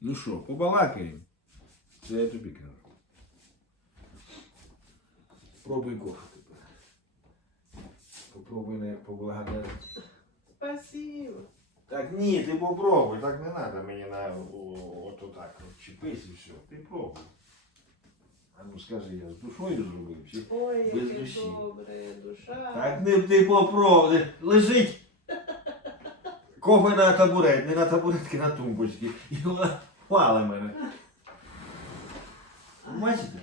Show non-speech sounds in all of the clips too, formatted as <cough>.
Ну що, побалакаємо? Це я тобі кажу. Пробуй кофе тепер. Попробуй не поблагодарити. Спасибо. Так ні, ти попробуй, так не треба мені на о- ото так от чіпись і все. Ти пробуй. А ну скажи, я з душою зробив чи? Ой, Без яке душі. добре, душа. Так не ти попробуй. Лежить. Кофе на табурет, не на табуретки, на тумбочці. І вона хвали мене. Бачите?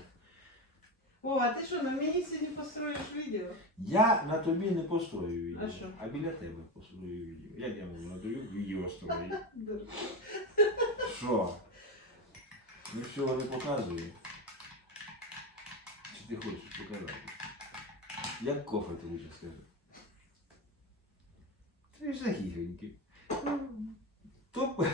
О, а ти що, на мені сьогодні построїш відео? Я на тобі не построю відео, А що? а біля тебе построю відео. Як я можу на тобі відео строїти? <laughs> Що? Ну всього не показує. Чи ти хочеш показати? Як кофе ти лучше скажи? Ти ж загігенький. То, <laughs> то,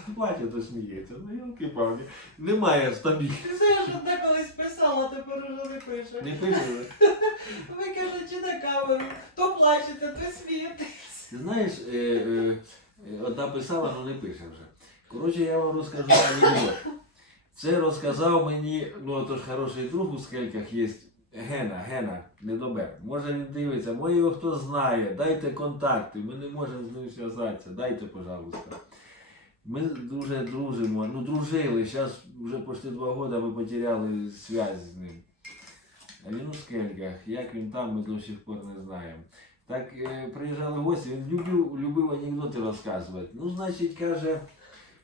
<laughs> плаче, то сміється. Ну ялки палки Немає стабіль. Ти знаєш, що ти колись писала, тепер уже не пише. Не пишете? <laughs> Ви кажете на камеру, то плачете, то смієтесь. Ти знаєш, е, е, е, одна писала, але не пише вже. Коротше, я вам розкажу анекдот. Це розказав мені, ну то ж хороший друг у скельках є. Гена, Гена, недобер. Може він дивиться, може його хто знає, дайте контакти, ми не можемо з ним зв'язатися, дайте, пожалуйста. Ми дуже дружимо, ну дружили, зараз вже почти два роки ми потеряли зв'язь з ним. А він у скельках, як він там, ми до сих пор не знаємо. Так е, приїжджали гості, він любив, любив анекдоти розказувати. Ну, значить, каже,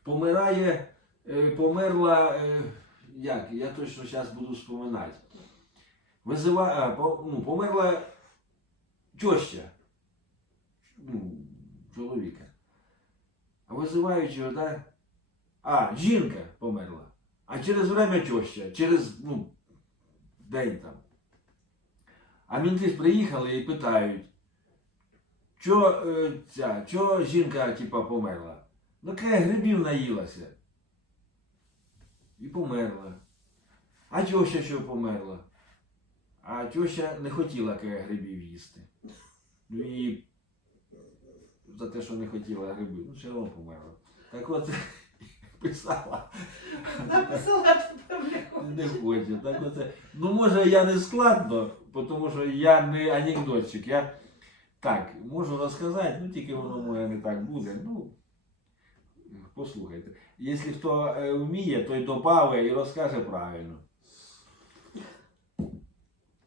помирає, е, померла, е, як, я точно зараз буду споминати. Визива, а, по, ну, померла теща ну, чоловіка. А визивають його, так? А, жінка померла. А через время теща, через ну, день там. А мінти приїхали і питають, що е, ця, чо жінка типа померла? Ну каже, грибів наїлася. І померла. А теща що померла? А теща не хотіла каже, грибів їсти. Ну і за те, що не хотіла грибів, ну все одно померла. Так от <laughs> писала. Написала Не хоче. Так оце. Ну може я не складно, тому що я не анекдотчик. Я так, можу розказати, ну тільки воно може не так буде. Ну, послухайте. Якщо хто е, вміє, той добавить і розкаже правильно.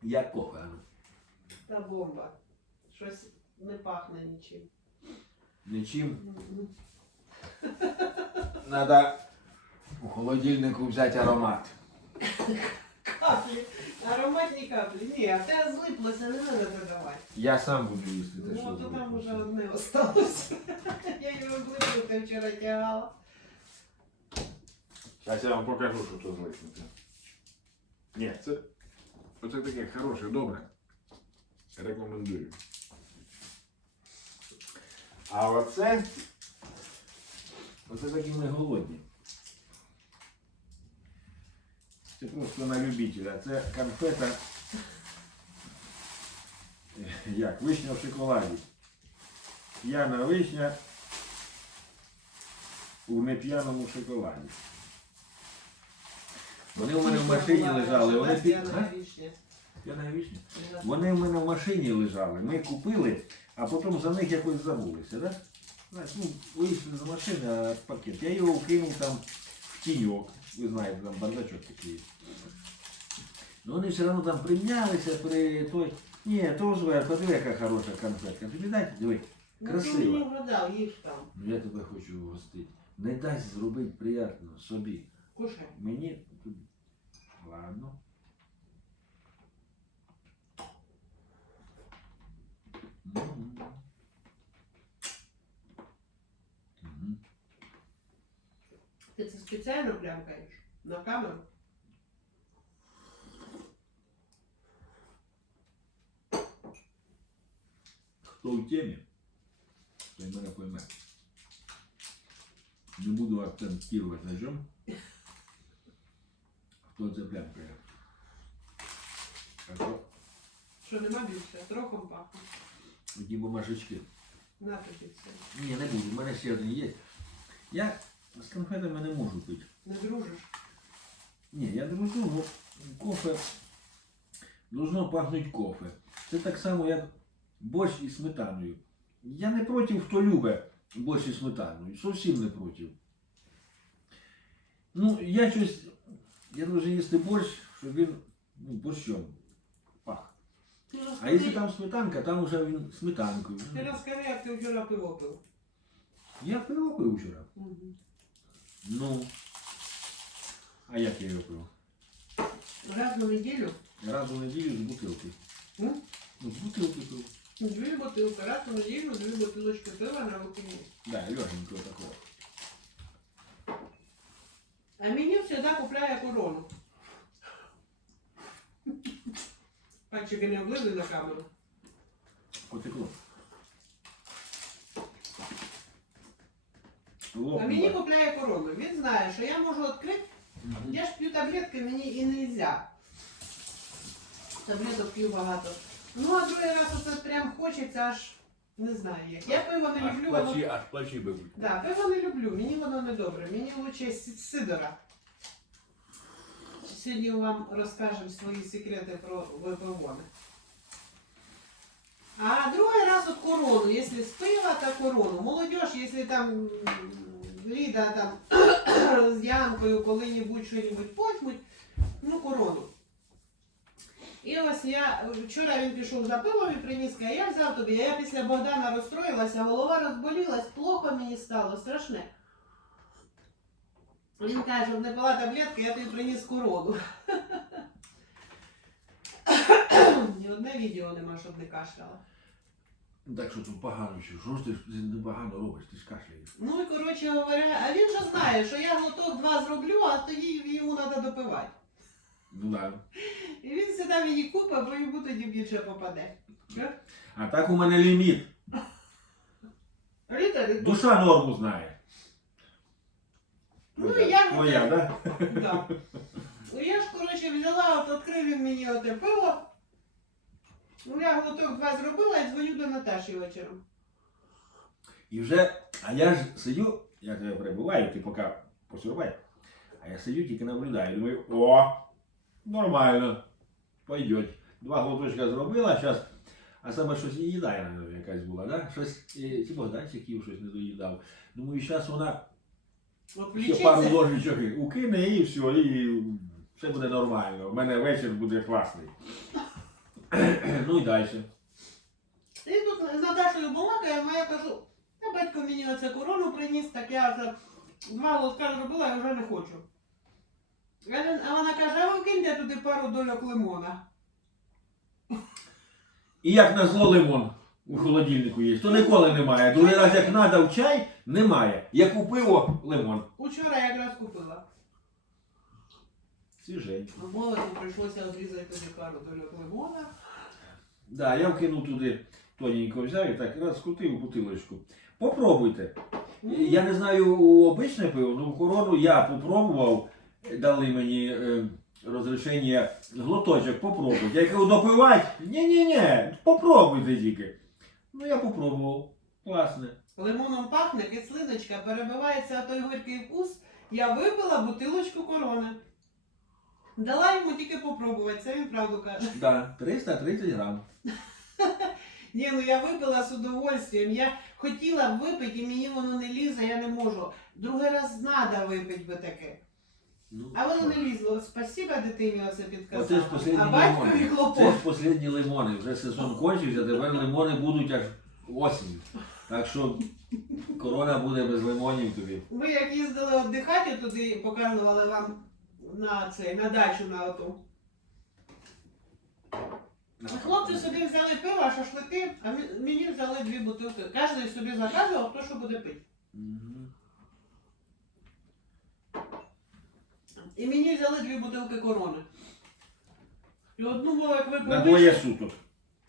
Як кофе. ну, Та бомба. Щось не пахне нічим. Нічим. <laughs> Треба у холодильнику взяти аромат. Каплі. Ароматні каплі. Ні, а те злиплося, не треба додавати. Я сам буду їсти те, Ну, що то там зробив. уже одне осталось. <laughs> Я його злиплося вчора тягала. Зараз я вам покажу, що тут злиснути. Ні, це, оце таке хороше, добре. Рекомендую. А оце. Оце такі ми голодні. Це просто на любителя. Це конфета. <laughs> Як? Вишня в шоколаді. П'яна вишня у неп'яному шоколаді. Вони у мене в машині лежали. Вони під... Вони в мене в машині лежали. Ми купили, а потім за них якось забулися, да? Ну, вийшли з машини, а пакет. Я його вкинув там в тіньок. Ви знаєте, там бардачок такий. є. Ну вони все одно там примнялися при той. Ні, то зверху, диви, яка хороша конфетка. Тобі дайте, диви. Ну, Красиво. ти мені вгадав, їж там. Ну я тебе хочу угостити. Не дасть зробити приємно собі. Кушай. Мені тобі. Ладно. М. Мгм. Ти це спеціально плямкаєш? На камеру? Хто в темі, той мене пойме. Не буду акцентувати на чому. Хто це плямкає. Що нема більше? Трохом пахне. Ті бумажечки. На тобі це. Ні, не буду, в мене ще один є. Я З конфетами не можу пити. Не дружиш. Ні, я дружу, бо кофе должно пахнути кофе. Це так само, як борщ із сметаною. Я не проти, хто любить борщ із сметаною. Зовсім не проти. Ну, я щось. Я дуже їсти борщ, щоб він ну, борщом. Ти А розкажи, якщо там сметанка, там вже він сметанкою. ти розкажи, як ти вчора пиво пив. Я пиво пив вчора. Мгм. Ну. А як я його пив? Раз на неділю Раз у неділю з бутилки. М? Ну, з бутилки пив. дві бутилки, раз на неділю дві бутилочки пива на руки. Да, легенького такого. А мені завжди купляє корону. Пальчики не облили на камеру. Потекло. А мені купляє корону. Він знає, що я можу відкрити. Я ж п'ю таблетки, мені і не можна. Таблеток п'ю багато. Ну, а другий раз оце прям хочеться аж не знаю як. Я пиво не Аж люблю, воно плачі, аж плачі бебуть. Да, пиво не люблю, мені воно не добре. Мені лучше сидора. Сьогодні вам розкажемо свої секрети про випивони. А другий раз от корону, якщо з пива, то корону. Молодіж, якщо там Ліда там <coughs> з Янкою коли-небудь щось потьмуть, ну корону. І ось я вчора він пішов за пивом і приніс, каже, я взяв тобі, а я після Богдана розстроїлася, голова розболілась, плохо мені стало, страшне. Він каже, щоб не пила таблетки, я тобі приніс корону. <coughs> Ні одне відео нема, щоб не кашляла. Так що тут погано. Що ж ти непогано робиш, ти ж кашляєш. Ну і коротше говоря, а він же знає, що я глоток два зроблю, а тоді йому треба допивати. Ну да. І він сюди мені купить, бо йому тоді більше попаде. А так у мене ліміт. Літери, Душа норму знає. Ну, Твоя, я- Твоя, да? Да. Ну я ж, коротше, взяла, от відкрив він мені оте пиво. Ну, я глоток два зробила і дзвоню до Наташі вечором. І вже, а я ж сидю, я тебе перебуваю, ти поки посурбай. А я сидю, тільки наблюдаю. Думаю, о, нормально, пойдет. Два глоточка зробила, зараз, а саме щось і їда якась була, да? Щось, е, чи Богданчик їв щось не доїдав. Думаю, зараз вона От ще пару влічиться. ложечок укине і все, і все буде нормально. У мене вечір буде класний. ну і далі. І тут з Наташою балакає, а я кажу, та батько мені оце корону приніс, так я вже два лотка зробила і вже не хочу. А А вона каже, а ви киньте туди пару дольок лимона. І як на зло лимон у холодильнику є, то ніколи немає. Другий раз як надав чай, немає. Як у пиво лимон. Учора якраз купила. Свіженько. Молоді прийшлося обрізати пару дольок лимона. Да, я вкинув туди тоненько взяв і так раз скрутив бутилочку. Попробуйте. Я не знаю у обичне пиво, ну корону я попробував, дали мені е, розрішення глоточок попробувати. Я кажу, допивати? Ні-ні-ні, попробуйте тільки. Ну я попробував. Класне. Лимоном пахне, кислиночка, перебивається той горький вкус. Я випила бутилочку корони. Дала йому тільки попробувати, це він правду каже. Да, 330 грам. <laughs> Ні, ну я випила з удовольствием. Я хотіла б випити, і мені воно не лізе, я не можу. Другий раз треба випити би таке. Ну, А воно не лізло. Спасіба дитині оце Оце ж підказала. А батькові лимони. Це хлопот. ж последні лимони. Вже сезон кончився, тепер лимони будуть аж осінь. Так що корона буде без лимонів тобі. Ви як їздили віддихати туди, показували вам на цей, на дачу на оту. А Хлопці собі взяли пиво, шашлики, а мі- мені взяли дві бутилки. Кожен собі заказував, хто що буде пити. Мгм. І мені взяли дві бутилки корони. І одну було, як випив. На вище- двоє суток.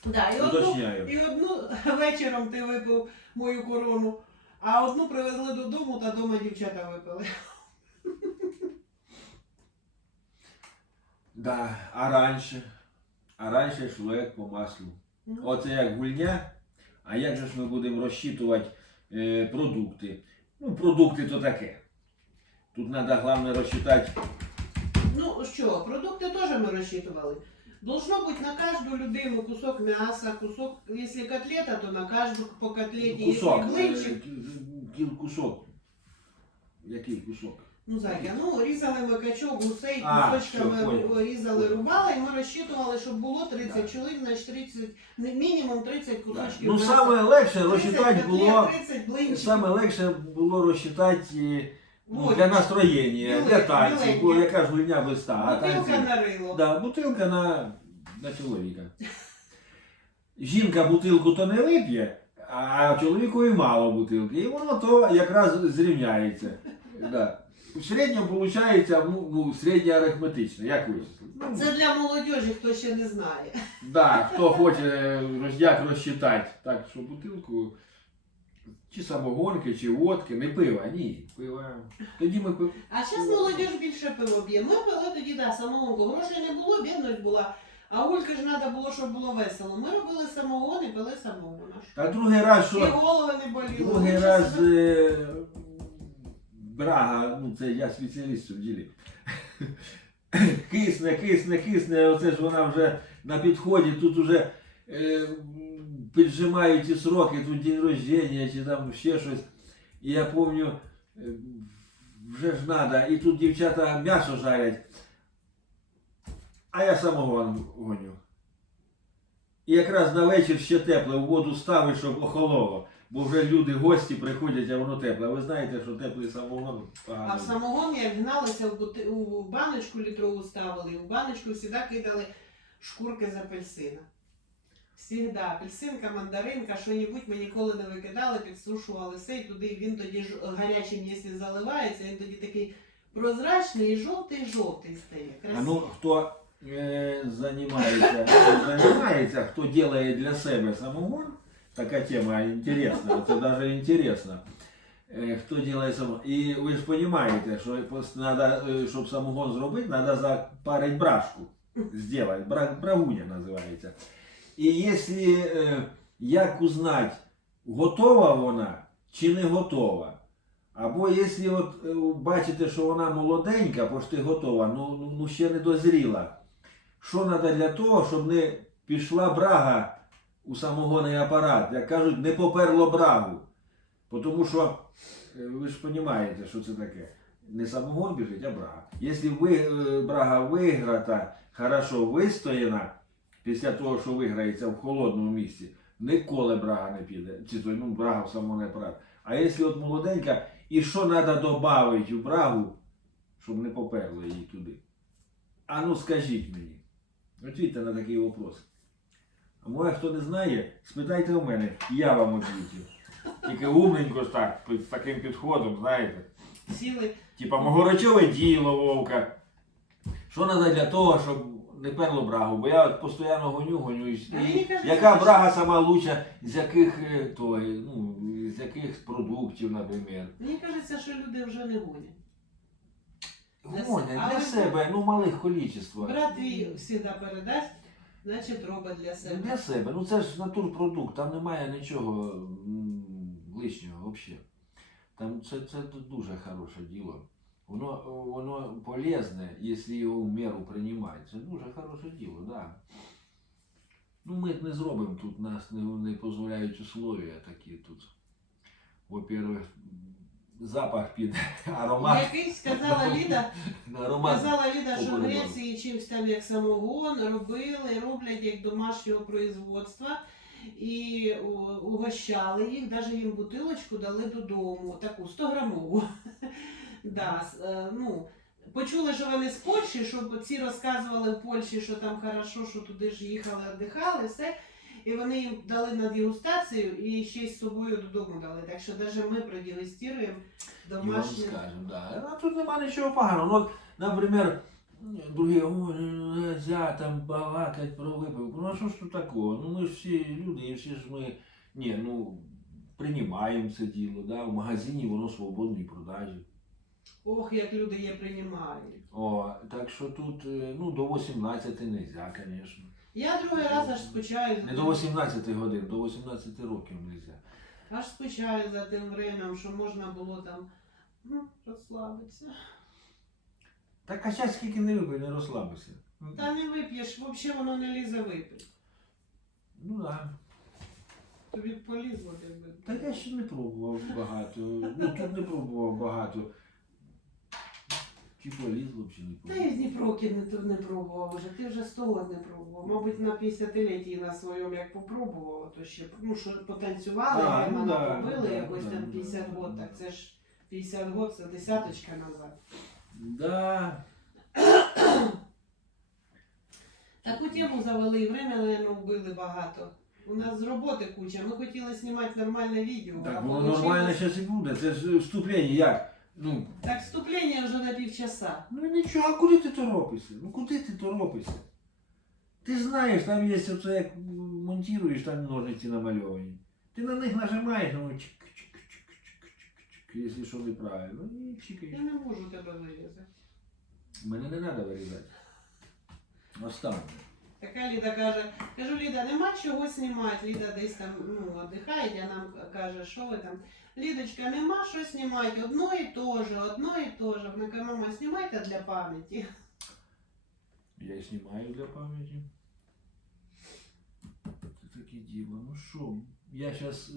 Да, і, одну, Уточняю. і одну <laughs> вечором ти випив мою корону, а одну привезли додому, та дома дівчата випили. <laughs> Да, а раніше? А раніше йшло як по маслу. Ну. Оце як гульня, а як же ж ми будемо розчитувати е, продукти? Ну, продукти то таке. Тут треба головне розчитати. Ну що, продукти теж ми розчитували. Должно бути на кожну людину кусок м'яса, кусок, якщо котлета, то на кожну по котлеті, Кусок. якщо блинчик. е, кіл- Кусок. Який кусок? Ну, Зайка, ну різали ми качок, гусей, А, кусочками понял. різали, рубали, і ми розчитували, щоб було 30 чоловік, значить 30, не- мінімум 30 кусочків. Ну, м'яса. саме легше 30 розчитати котлет, було. 30 блинчиків. Саме легше було розчитати ну, для настроєння, для танців, бо яка ж гульня без а Бутилка танці. на рило. Да, бутилка на, на чоловіка. Жінка бутилку то не вип'є, а чоловікові мало бутилки. І воно то якраз зрівняється. Да. В середньому виходить, ну, ну, середнє арифметично, як вичислити? Ну, Це для молодіжі, хто ще не знає. Да, хто хоче роз- як розчитати, так що бутилку чи самогонки, чи водки, не пива, ні, пива. Тоді ми пив. А зараз молодіж більше пиво п'є. Ми пили тоді, да, самогонку. Грошей не було, бідність була. А Улька ж треба було, щоб було весело. Ми робили самогон і пили самогон. А А другий раз, що? І голови не боліли. другий Ми раз щас- е, брага, ну це я спеціаліст в ділі. <laughs> Кисне, кисне, кисне, оце ж вона вже на підході, тут вже е, піджимають ті сроки, тут день рождення чи там ще щось. І я пам'ятаю, е, вже ж надо, і тут дівчата м'ясо жарять, а я самогон гоню. І якраз на вечір ще тепле, в воду ставиш, щоб охололо. Бо вже люди, гості приходять, а воно тепле. Ви знаєте, що теплий самогон А в самогон в, бути... у баночку літрову ставили, в баночку завжди кидали шкурки з апельсина. Всігда. Апельсинка, мандаринка, що-небудь ми ніколи не викидали, підсушували все, і туди він тоді ж гарячим, якщо заливається, він тоді такий прозрачний і жовтий-жовтий стає. А ну, хто е, займається, займається, хто робить для себе самогон, така тема інтересна, це навіть інтересно. Е, Хто робить самогон. І ви ж розумієте, що пос- надо, е, щоб самогон зробити, треба запарити брашку. Сделать. Бра, брагуня називається. І якщо е, як узнати, готова вона чи не готова. Або якщо от е, бачите, що вона молоденька, пошти готова, ну, ну, ну ще не дозріла. Що треба для того, щоб не пішла брага у самогонний апарат, як кажуть, не поперло брагу. Бо Тому що е, ви ж розумієте, що це таке. Не самогон біжить, а брага. Якщо ви, брага виграта, хорошо вистояна, після того, що виграється в холодному місці, ніколи брага не піде. Чи то, ну, брага в самогонний апарат. А якщо от молоденька, і що треба додати в брагу, щоб не поперло її туди? А ну скажіть мені. Отвітьте на такий вопрос. А може хто не знає, спитайте у мене, я вам відвітю. Тільки умненько так, з таким підходом, знаєте. Сіли. Типа могорочове діло, вовка. Що треба для того, щоб не перло брагу? Бо я от постійно гоню, гоню. І, яка брага сама лучша, з яких е, той, ну, з яких продуктів, наприклад. Мені кажеться, що люди вже не гонять. Для для але себе, ну малих количествах. Брат твій завжди передасть, значить робить для себе. Для себе. Ну це ж натурпродукт, там немає нічого м, лишнього взагалі. Там це, це дуже хороше діло. Воно, воно полезне, якщо його в міру приймати. Це дуже хороше діло, так. Да. Ну ми не зробимо тут, нас не, не дозволяють условия такі тут. Во-первых, запах піде, <laughs> аромат. Якийсь сказала Ліда, <laughs> аромат. казала Ліда, що в Греції чимось там як самогон робили, роблять як домашнього производства. І угощали їх, навіть їм бутилочку дали додому, таку 100 грамову. <laughs> Да, с- е, ну, почули, що вони з Польщі, що ці розказували в Польщі, що там хорошо, що туди ж їхали, віддихали, все. І вони їм дали на дегустацію і ще й з собою додому дали. Так що навіть ми продегустуємо І вам домашнє. скажемо, да. А тут нема нічого поганого. Ну, от, наприклад, другі, ой, нельзя там балакать про випивку. Ну а що ж тут такого? Ну ми ж всі люди, і всі ж ми, ні, ну, приймаємо це діло, да? в магазині воно свободної продажі. Ох, як люди її приймають. О, так що тут, е, ну, до 18 нельзя, звісно. Я другий раз аж скучаю Не до 18 годин, до 18 років нельзя. аж скучаю за тим временем, що можна було там Ну, розслабиться. Так а зараз скільки не випий, не розслабишся. Та не вип'єш, взагалі воно не лізе випити. Ну так. Тобі полізло, якби. Та я ще не пробував багато. Ну тут не пробував багато. Чи полізло, чи не Та я з. Дніпроки не, не пробував вже, ти вже 100 років не пробував. Мабуть, на 50-летті на своєму як попробував, то ще, ну що потанцювали, А, ну мене да, побили ну да, якось да, там ну 50 да, год, ну так це ж 50 год, це десяточка назад. Да. Таку тему завели і время, наверное, вбили багато. У нас з роботи куча, ми хотіли знімати нормальне відео. Так а воно получилось- нормально зараз і буде. Це ж вступлення як? Ну, Так, вступлення вже на півчаса. ну нічого, а куди ти торопишся? Ну куди ти торопишся? Ти знаєш, там є оце як монтуєш, там ножниці намальовані. Ти на них нажимаєш, ну чик чик чик чик чик чик якщо що неправильно. І Я не можу тебе вирізати. Мене не треба вирізати. Оставлю. Така Ліда каже, кажу, Ліда, нема чого знімати. Ліда десь там ну, віддихає, а нам каже, що ви там. Лідочка, нема що знімати, одно і то же, одно і то же. Вона каже, мама, знімайте для пам'яті. Я і знімаю для пам'яті. Це таке діло. Ну що, я зараз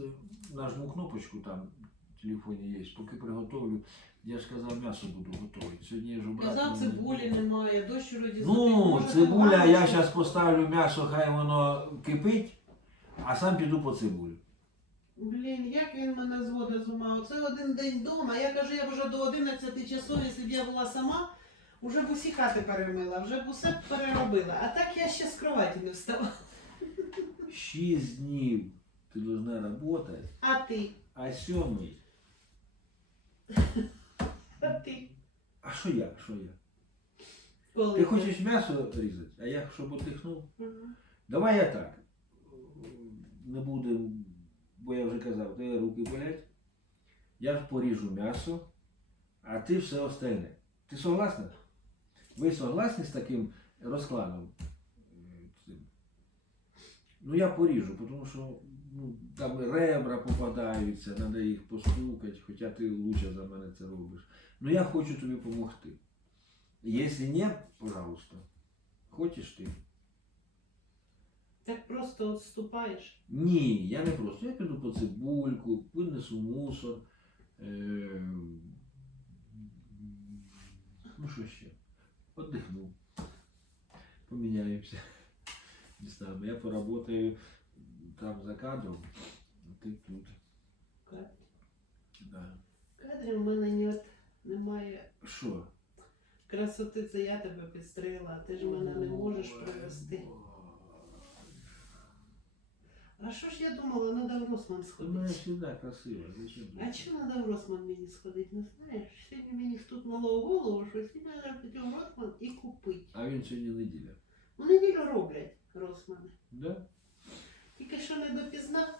нажму кнопочку там в телефоні є, поки приготовлю. Я ж казав, м'ясо буду готувати. Сьогодні я ж обрати. Казав, не цибулі буду. немає, дощ вроді Ну, запів. Може, цибуля, там я баночку? зараз поставлю м'ясо, хай воно кипить, а сам піду по цибулю. Блін, як він мене зводить з ума. Оце один день вдома. Я кажу, я б вже до 11 часов, якщо б я була сама, вже б усі хати перемила, вже б усе переробила. А так я ще з кроваті не встала. Шість днів ти должна працювати, А ти? а сьомий. <laughs> А ти? А що я? Що я? Коли Ти хочеш м'ясо різати, а я щоб отдихнув? Мгм. Давай я так. Не буде, бо я вже казав, де руки болять. Я поріжу м'ясо, а ти все остальне. Ти согласна? Ви согласні з таким розкладом? Ну я поріжу, тому що ну, там ребра попадаються, треба їх постукати, хоча ти лучше за мене це робиш. Ну я хочу тобі допомогти. Якщо ні, пожалуйста, хочеш ти? Так просто відступаєш. Ні, я не просто. Я піду по цибульку, винесу мусор. Е... Ну що ще? Отдихну. Поміняємося. Містами. Я поработаю там за кадром, а ти тут. Кат- Да. Кадрів в мене ні, немає Що? красоти, це я тебе підстригла, а ти ж мене не можеш провести. А що ж я думала, треба в Росман сходити. завжди красиво. А чого треба в Росман мені сходити? Не знаєш? Сьогодні мені стукнуло в голову, що сьогодні треба піти в Росман і купити. А він сьогодні неділя. У неділю роблять Росмани. Да? Тільки що не допізна.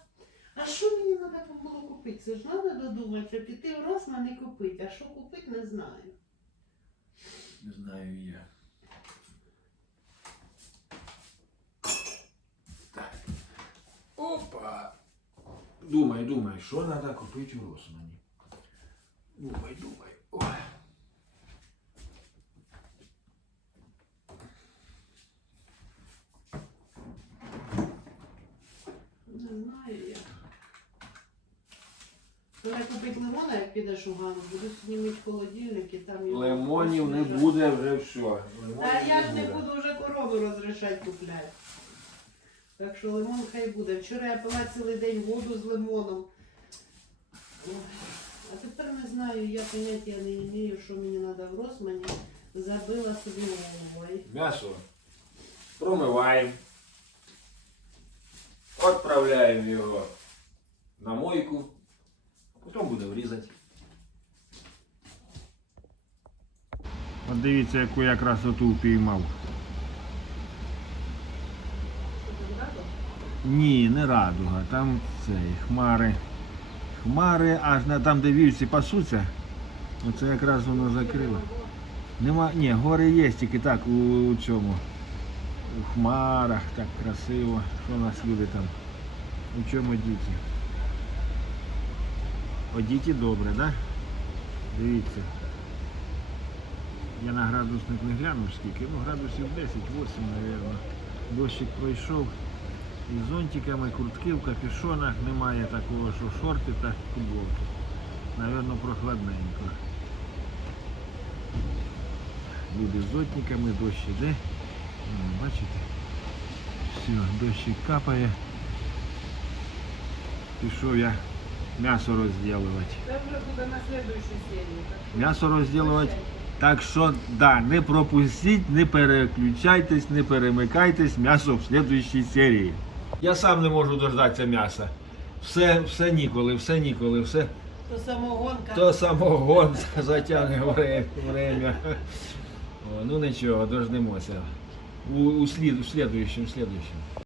А що мені треба було купити? Це ж треба додуматися, піти в Росман і купити. А що купити, не знаю. Не знаю я. Опа. Думай, думай, що треба купити у Росмані. Думай, думай. Ой. Не знаю я. Треба купити лимона, як підеш у Гану, буду знімати холодильник і там його Лимонів не буде вже все. Та я ж не буду вже корону розрішати купляти. Так що лимон хай буде. Вчора я пила цілий день воду з лимоном. А тепер не знаю, я поняття не маю, що мені треба в Росмані. Забила собі ой. М'ясо промиваємо. Відправляємо його на мойку. Потім буде врізати. От дивіться, яку я красоту впіймав. Ні, не радуга, там цей, хмари. Хмари аж на там, де вівці пасуться. Оце якраз воно закрило. Нема, ні, гори є, тільки так у цьому. У хмарах, так красиво. Що у нас люди там? У чому діти? О, діти добре, да? Дивіться. Я на градусник не глянув скільки, ну градусів 10-8, мабуть. Дощик пройшов. І зонтиками, куртки в капюшонах немає такого, що шорти та футболки. Навірно, прохладненько. Люди з зонтиками, дощ іде. Бачите? Все, дощик капає. Пішов я м'ясо розділувати. М'ясо розділувати. Так що, да, не пропустіть, не переключайтесь, не перемикайтесь, м'ясо в слідуючій серії. Я сам не можу дождатися м'яса. Все, все ніколи, все ніколи, все. То самогонка. То самогон затягне время. О, ну нічого, дождемося. У, у, слід, у слідуючому, слідуючому.